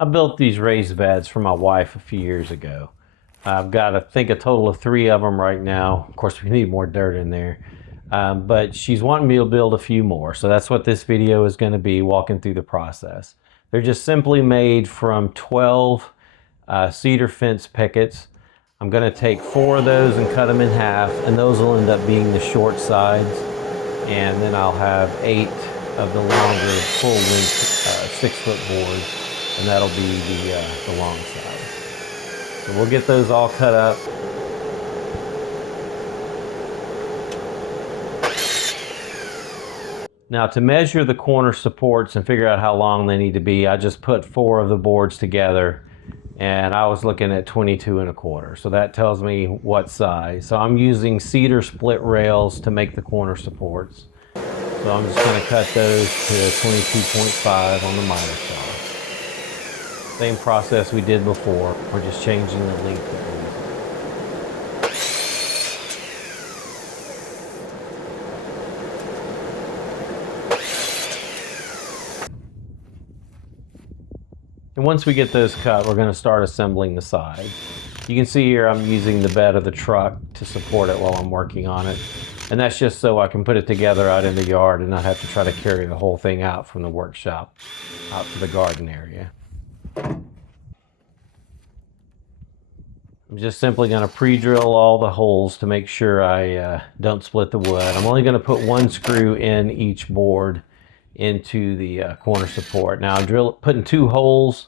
I built these raised beds for my wife a few years ago. I've got, I think, a total of 3 of them right now. Of course, we need more dirt in there. But she's wanting me to build a few more. So that's what this video is going to be, walking through the process. They're just simply made from 12 cedar fence pickets. I'm going to take 4 of those and cut them in half, and those will end up being the short sides. And then I'll have 8 of the longer full length 6-foot boards, and that'll be the long side. So we'll get those all cut up. Now, to measure the corner supports and figure out how long they need to be, I just put 4 of the boards together, and I was looking at 22 1/4. So that tells me what size. So I'm using cedar split rails to make the corner supports. So I'm just going to cut those to 22.5 on the miter saw. Same process we did before. We're just changing the length that we're using. And once we get those cut, we're going to start assembling the side. You can see here I'm using the bed of the truck to support it while I'm working on it. And that's just so I can put it together out in the yard and not have to try to carry the whole thing out from the workshop out to the garden area. I'm just simply going to pre-drill all the holes to make sure I don't split the wood. I'm only going to put 1 screw in each board into the corner support. Now I'm putting 2 holes,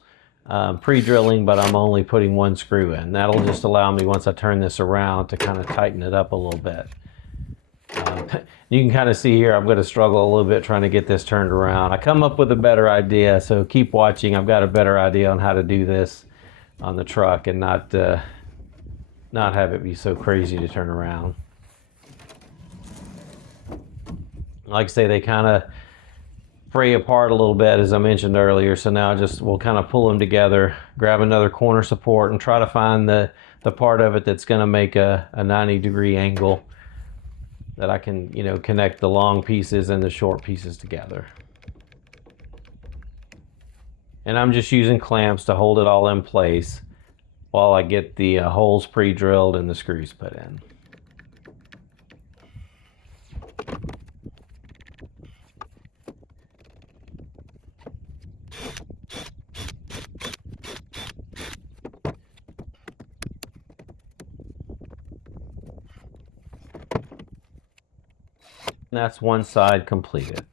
pre-drilling, but I'm only putting 1 screw in. That'll just allow me, once I turn this around, to kind of tighten it up a little bit. You can kind of see here I'm going to struggle a little bit trying to get this turned around. I come up with a better idea, so keep watching. I've got a better idea on how to do this on the truck and not have it be so crazy to turn around. Like I say, they kind of fray apart a little bit, as I mentioned earlier. So now we'll kind of pull them together, grab another corner support, and try to find the part of it that's going to make a 90-degree angle that I can, connect the long pieces and the short pieces together. And I'm just using clamps to hold it all in place while I get the holes pre-drilled and the screws put in. And that's one side completed.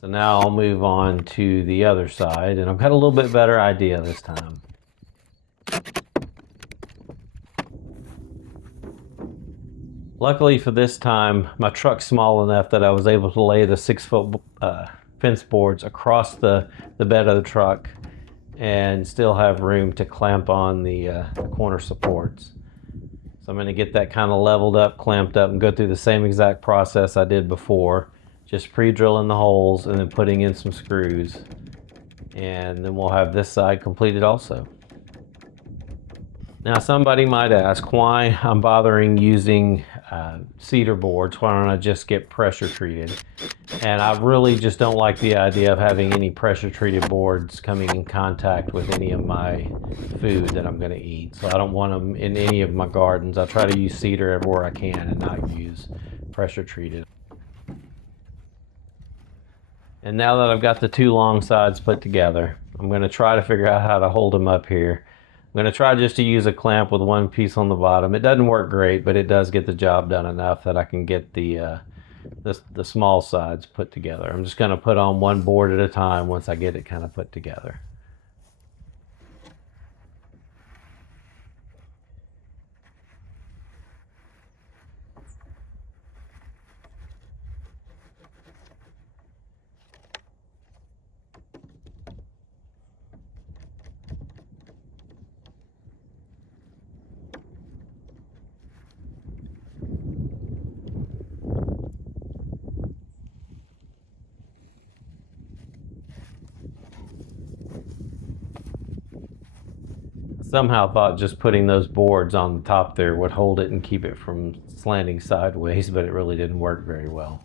So now I'll move on to the other side, and I've got a little bit better idea this time. Luckily for this time, my truck's small enough that I was able to lay the 6-foot fence boards across the bed of the truck and still have room to clamp on the corner supports. So I'm going to get that kind of leveled up, clamped up, and go through the same exact process I did before. Just pre-drilling the holes and then putting in some screws. And then we'll have this side completed also. Now somebody might ask why I'm bothering using cedar boards. Why don't I just get pressure treated? And I really just don't like the idea of having any pressure treated boards coming in contact with any of my food that I'm going to eat. So I don't want them in any of my gardens. I try to use cedar everywhere I can and not use pressure treated. And now that I've got the 2 long sides put together, I'm going to try to figure out how to hold them up here. I'm going to try just to use a clamp with 1 piece on the bottom. It doesn't work great, but it does get the job done enough that I can get the small sides put together. I'm just going to put on 1 board at a time once I get it kind of put together. Somehow thought just putting those boards on the top there would hold it and keep it from slanting sideways, but it really didn't work very well.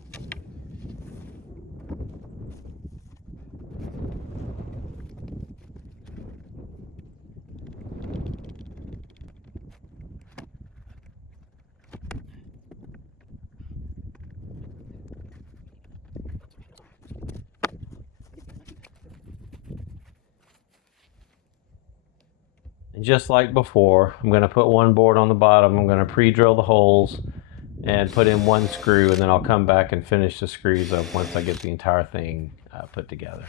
And just like before, I'm going to put one board on the bottom. I'm going to pre-drill the holes and put in one screw, and then I'll come back and finish the screws up once I get the entire thing put together.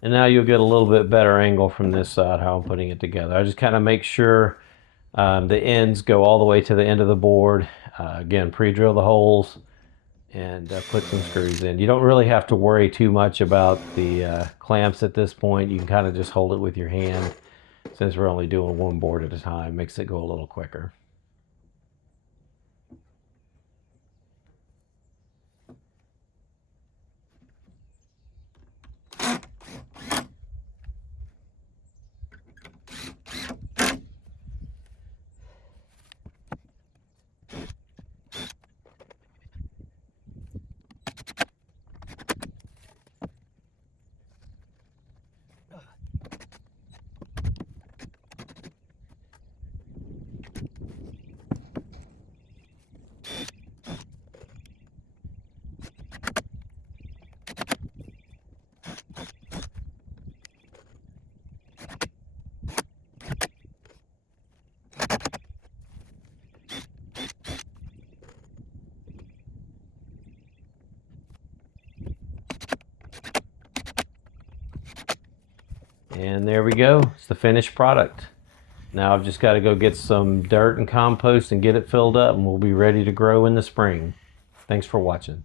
And now you'll get a little bit better angle from this side how I'm putting it together. I just kind of make sure the ends go all the way to the end of the board. Again, pre-drill the holes and put some screws in. You don't really have to worry too much about the clamps at this point. You can kind of just hold it with your hand since we're only doing one board at a time. Makes it go a little quicker. And there we go. It's the finished product. Now I've just got to go get some dirt and compost and get it filled up, and we'll be ready to grow in the spring. Thanks for watching.